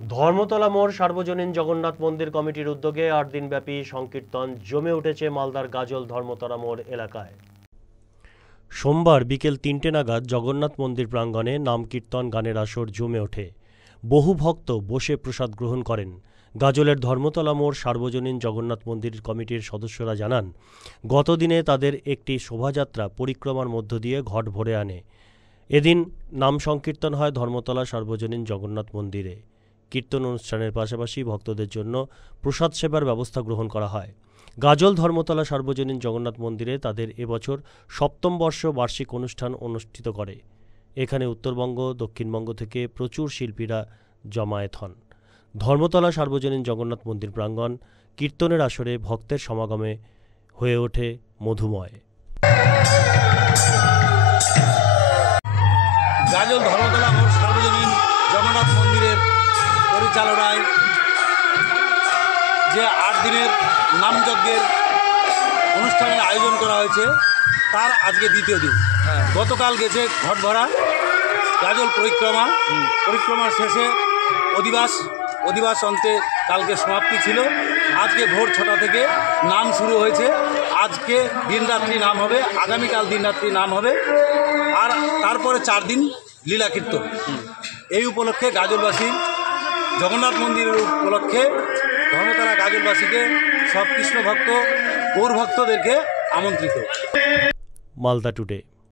ধর্মতলা মোড় সার্বজনীন জগন্নাথ মন্দির কমিটির উদ্যোগে ৮ দিনব্যাপী সংকীর্তন জমে উঠেছে মালদার গাজল ধর্মতলা মোড় এলাকায়। সোমবার বিকেল ৩টে নাগাদ জগন্নাথ মন্দির প্রাঙ্গণে নাম কীর্তন গানের আসর জমে ওঠে। বহু ভক্ত বসে প্রসাদ গ্রহণ করেন। গাজলের ধর্মতলা মোড় সার্বজনীন জগন্নাথ মন্দির কমিটির সদস্যরা জানান, গতদিনে তাদের একটি শোভাযাত্রা পরিক্রমার মধ্য দিয়ে ঘট ভরে আনে। এদিন নাম সংকীর্তন হয় ধর্মতলা সার্বজনীন জগন্নাথ মন্দিরে। কীর্তন অনুষ্ঠানের পাশাপাশি ভক্তদের জন্য প্রসাদ সেবার ব্যবস্থা গ্রহণ করা হয়। গাজল ধর্মতলা সার্বজনীন জগন্নাথ মন্দিরে তাদের এবছর ৭ম বর্ষ বার্ষিক অনুষ্ঠান অনুষ্ঠিত করে। এখানে উত্তরবঙ্গ, দক্ষিণবঙ্গ থেকে প্রচুর শিল্পীরা জমায়েত হন। ধর্মতলা সার্বজনীন জগন্নাথ মন্দির প্রাঙ্গণ কীর্তনের আসরে ভক্তের সমাগমে হয়ে ওঠে মধুময়। গাজল ধর্মতলা মোড় সার্বজনীন জগন্নাথ মন্দিরের পরিচালনায় যে ৮ দিনের নামযজ্ঞের অনুষ্ঠানের আয়োজন করা হয়েছে তার আজকে দ্বিতীয় দিন। গতকাল গেছে ঘট ভরা, গাজল পরিক্রমার শেষে অধিবাস অন্তে কালকে সমাপ্তি ছিল। আজকে ভোর ৬টা থেকে নাম শুরু হয়েছে। আজকে দিনরাত্রি নাম হবে, আগামীকাল দিনরাত্রি নাম হবে, আর তারপরে 4 দিন লীলা কীর্তন। এই উপলক্ষে গাজলবাসী জগন্নাথ মন্দিরের উপলক্ষে ধর্মতলা গাজলবাসীকে সব কৃষ্ণ ভক্ত গৌর ভক্তদেরকে আমন্ত্রিত। মালদা টুডে।